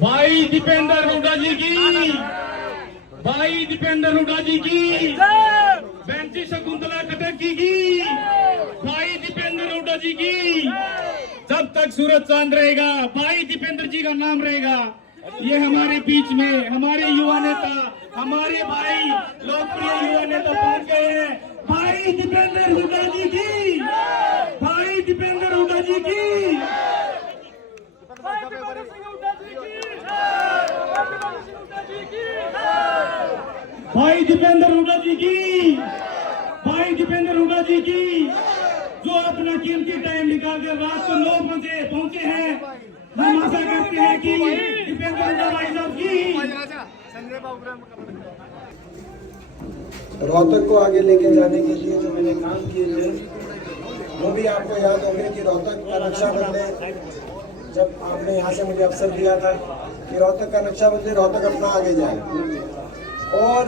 भाई दीपेंद्र हुड्डा जी की, भाई दीपेंद्र हुड्डा जी की, बेंची शकुंतला खटक की, भाई दीपेंद्र हुड्डा जी की। जब तक सूरज चांद रहेगा भाई दीपेंद्र जी का नाम रहेगा। ये हमारे बीच में हमारे युवा नेता, हमारे भाई लोकप्रिय युवा नेता पहुंच गए हैं। भाई दीपेंद्र हुड्डा जी की, भाई दीपेंद्र हुड्डा जी की। भाई दीपेंद्र हुड्डा जी की, भाई दीपेंद्र हुड्डा जी की, जो अपना कीमती टाइम निकालकर रात को 9 बजे पहुंचे हैं। हम आशा करते हैं कि दीपेंद्र हुड्डा भाई साहब की रोहतक को आगे लेके जाने के लिए जो मैंने काम किए थे वो भी आपको याद होंगे कि रोहतक का नक्शा बदले। जब आपने यहाँ से मुझे अवसर दिया था कि रोहतक का नक्शा बदले, रोहतक अपना आगे जाए। और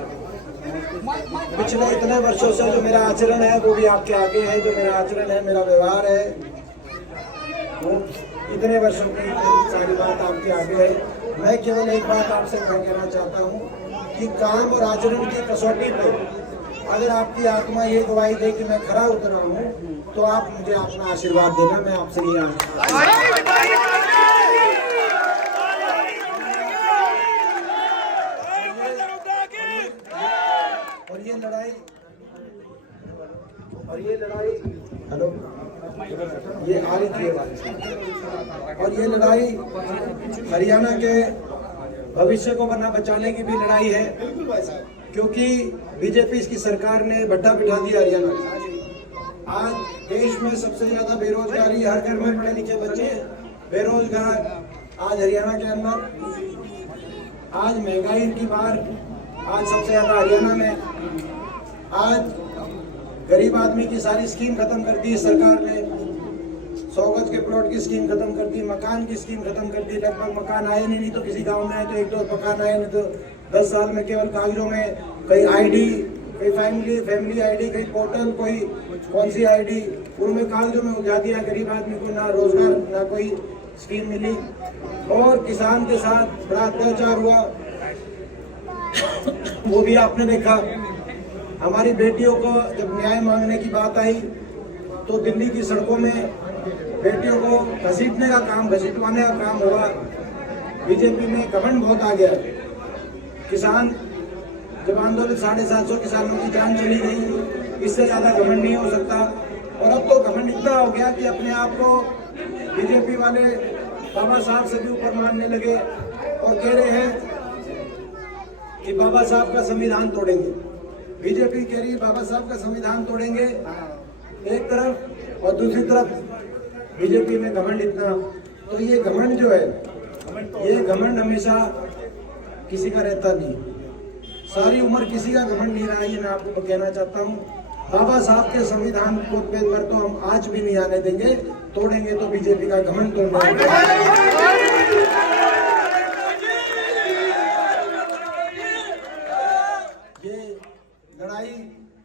पिछले इतने वर्षों से जो मेरा आचरण है वो भी आपके आगे है। जो मेरा आचरण है, मेरा व्यवहार है, वो इतने वर्षों की सारी बात आपके आगे है। मैं केवल एक बात आपसे कहना चाहता हूँ कि काम और आचरण की कसौटी पे अगर आपकी आत्मा ये गवाही दे कि मैं खरा उतरा हूँ तो आप मुझे अपना आशीर्वाद देना। मैं आपसे ये लड़ाई हेलो ये आ रही थी और ये लड़ाई हरियाणा के भविष्य को बचाने की भी लड़ाई है, क्योंकि बीजेपी की सरकार ने भट्टा बिठा दिया हरियाणा में। आज देश में सबसे ज्यादा बेरोजगारी, हर घर में पढ़े लिखे बच्चे बेरोजगार। आज हरियाणा के अंदर आज महंगाई की मार आज सबसे ज्यादा हरियाणा में। आज गरीब आदमी की सारी स्कीम खत्म कर दी सरकार ने। 100 गज के प्लॉट की स्कीम खत्म कर दी, मकान की स्कीम खत्म कर दी। लगभग मकान आए नहीं तो किसी गांव में आए तो 1-2 मकान आए, नहीं तो 10 साल में केवल कागजों में कई आईडी, कई फैमिली आईडी, कई पोर्टल, कोई कौन सी आईडी, उनमें कागजों में उलझा दिया। गरीब आदमी को ना रोजगार ना कोई स्कीम मिली और किसान के साथ बड़ा अत्याचार हुआ, वो भी आपने देखा। हमारी बेटियों को जब न्याय मांगने की बात आई तो दिल्ली की सड़कों में बेटियों को घसीटने का काम, घसीटवाने का काम हुआ। बीजेपी में घमंड बहुत आ गया। किसान जब आंदोलन 750 किसानों की जान चली गई, इससे ज्यादा घमंड नहीं हो सकता। और अब तो घमंड इतना हो गया कि अपने आप को बीजेपी वाले बाबा साहब से भी ऊपर मानने लगे और कह रहे हैं कि बाबा साहब का संविधान तोड़ेंगे। बीजेपी कह रही है बाबा साहब का संविधान तोड़ेंगे एक तरफ, और दूसरी तरफ बीजेपी में घमंड इतना। तो ये घमंड जो है, ये घमंड हमेशा किसी का रहता नहीं, सारी उम्र किसी का घमंड नहीं रहा। ये मैं आपको कहना चाहता हूँ। बाबा साहब के संविधान को पर तो हम आज भी नहीं आने देंगे। तोड़ेंगे तो बीजेपी का घमंड तोड़ेंगे। लड़ाई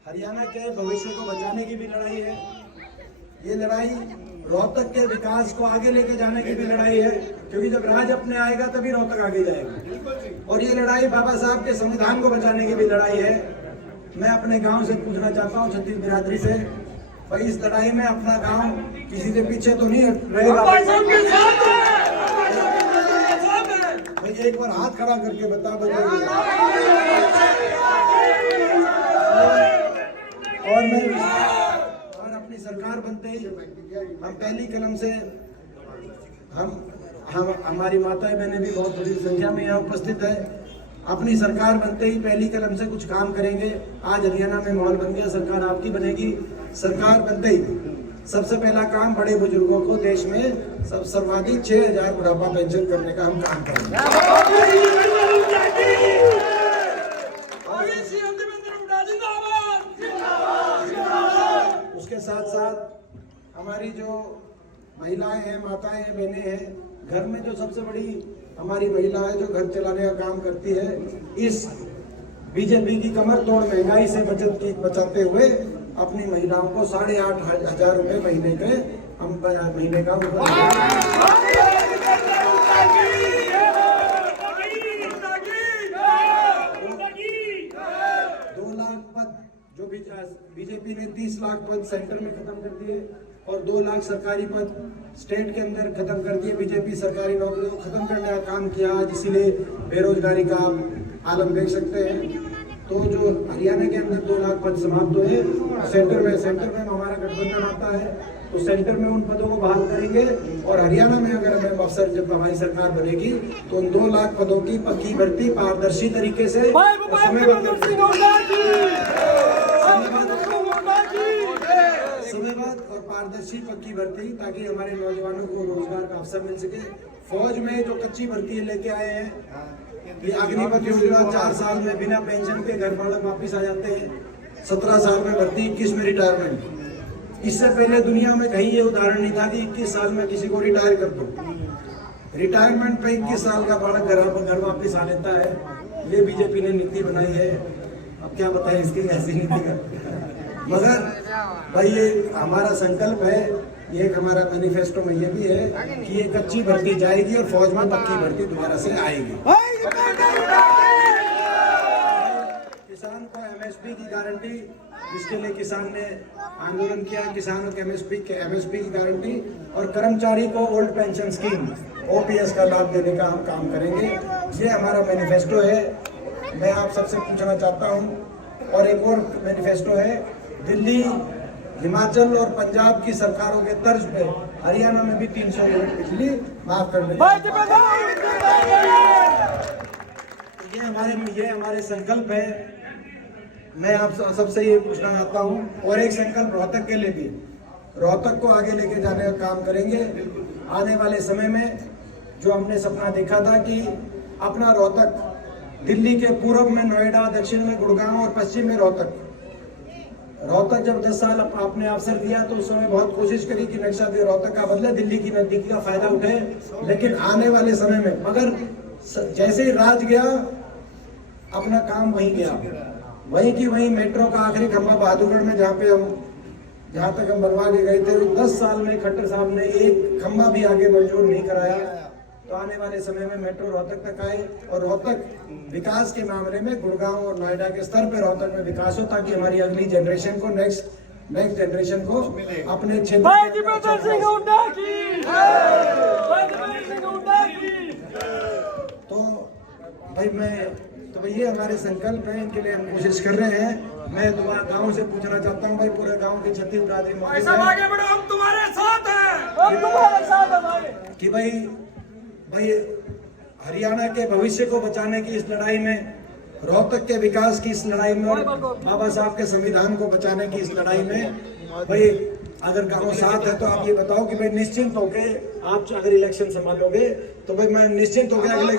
हरियाणा के भविष्य को बचाने की भी लड़ाई है। ये लड़ाई रोहतक के विकास को आगे लेके जाने की भी लड़ाई है, क्योंकि जब राज अपने आएगा तभी रोहतक आगे जाएगा। और ये लड़ाई बाबा साहब के संविधान को बचाने की भी लड़ाई है। मैं अपने गांव से पूछना चाहता हूँ, छत्तीस बिरादरी से, भाई इस लड़ाई में अपना गांव किसी से पीछे तो नहीं रहेगा? भाई एक बार हाथ खड़ा करके बता और अपनी सरकार बनते ही हम पहली कलम से हम हमारी माताएं बहनें भी बहुत बड़ी संख्या में यहाँ उपस्थित है। अपनी सरकार बनते ही पहली कलम से कुछ काम करेंगे। आज हरियाणा में माहौल बन गया, सरकार आपकी बनेगी। सरकार बनते ही सबसे पहला काम बड़े बुजुर्गों को देश में सर्वाधिक 6000 बुढ़ापा पेंशन करने का हम काम करेंगे। उसके साथ साथ हमारी जो महिलाएं हैं, माताएं हैं, बहनें हैं, घर में जो सबसे बड़ी हमारी महिला है जो घर चलाने का काम करती है, इस बीजेपी की कमर तोड़ महंगाई से बचाते हुए अपनी महिलाओं को 8,500 रुपए महीने के हम महीने का जो बीजेपी ने 30 लाख पद सेंटर में खत्म कर दिए और 2 लाख सरकारी पद स्टेट के अंदर खत्म कर दिए। बीजेपी सरकारी नौकरियों को खत्म करने का काम किया आज, इसीलिए बेरोजगारी का आलम देख सकते हैं। तो जो हरियाणा के अंदर 2 लाख पद समाप्त हुए, सेंटर में हमारा गठबंधन आता है तो सेंटर में उन पदों को बहाल करेंगे और हरियाणा में अगर हमें अवसर जब हमारी सरकार बनेगी तो उन 2 लाख पदों की पक्की भर्ती पारदर्शी तरीके से समयबद्ध और पारदर्शी पक्की भर्ती, ताकि हमारे नौजवानों को रोजगार का अवसर मिल सके। फौज में जो कच्ची भर्ती लेके आए हैं, ये अग्निपथ योजना 4 साल में बिना पेंशन के घर वापिस आ जाते हैं, 17 साल में भर्ती, 21 में रिटायरमेंट। इससे पहले दुनिया में कहीं ये उदाहरण नहीं था कि 21 साल में किसी को रिटायर कर दो। रिटायरमेंट पे 21 साल का बालक घर वापिस आ लेता है। ये बीजेपी ने नीति बनाई है, अब क्या बताएं इसकी ऐसी नीति का। मगर भाई ये हमारा संकल्प है, ये एक हमारा मैनिफेस्टो में ये भी है कि ये कच्ची भर्ती जाएगी और फौज में पक्की भर्ती दोबारा से आएगी। किसान को एमएसपी की गारंटी, जिसके लिए किसान ने आंदोलन किया, किसानों के एमएसपी की गारंटी और कर्मचारी को ओल्ड पेंशन स्कीम ओपीएस का लाभ देने का हम काम करेंगे। ये हमारा मैनिफेस्टो है। मैं आप सबसे पूछना चाहता हूँ, और एक और मैनिफेस्टो है, दिल्ली, हिमाचल और पंजाब की सरकारों के तर्ज पे हरियाणा में भी 300 यूनिट बिजली माफ कर देंगे। ये हमारे संकल्प है। मैं आप सबसे ये पूछना चाहता हूँ, और एक संकल्प रोहतक के लिए भी, रोहतक को आगे लेके जाने का काम करेंगे। आने वाले समय में जो हमने सपना देखा था कि अपना रोहतक, दिल्ली के पूर्व में नोएडा, दक्षिण में गुड़गांव और पश्चिम में रोहतक जब 10 साल आपने अवसर दिया तो उस समय बहुत कोशिश करी कि नक्शा दे रोहतक का बदले, दिल्ली की नजदीकी का फायदा उठे। लेकिन आने वाले समय में मगर जैसे ही राज गया, अपना काम वहीं गया, वहीं की वहीं मेट्रो का आखिरी खंभा बहादुरगढ़ में जहाँ तक हम बनवा के गए थे, 10 साल में खट्टर साहब ने एक खंभा भी आगे मंजूर नहीं कराया। तो आने वाले समय में मेट्रो रोहतक तक आए और रोहतक विकास के मामले में गुड़गांव और नोएडा के स्तर पर रोहतक में विकास हो, ताकि हमारी अगली जनरेशन को, नेक्स्ट जनरेशन को अपने क्षेत्र तो भाई ये हमारे संकल्प है, इनके लिए हम कोशिश कर रहे हैं। मैं दोबारा गांव से पूछना चाहता हूँ, भाई पूरे गांव के 36 बिरादरी हम तुम्हारे साथ हैं कि भाई हरियाणा के भविष्य को बचाने की इस लड़ाई में, रोहतक के विकास की इस लड़ाई में और बाबा साहब के संविधान को बचाने की इस लड़ाई में भाई अगर गांव साथ है तो आप ये बताओ कि भाई निश्चिंत होके आप अगर इलेक्शन संभालोगे तो भाई मैं निश्चिंत होके अगले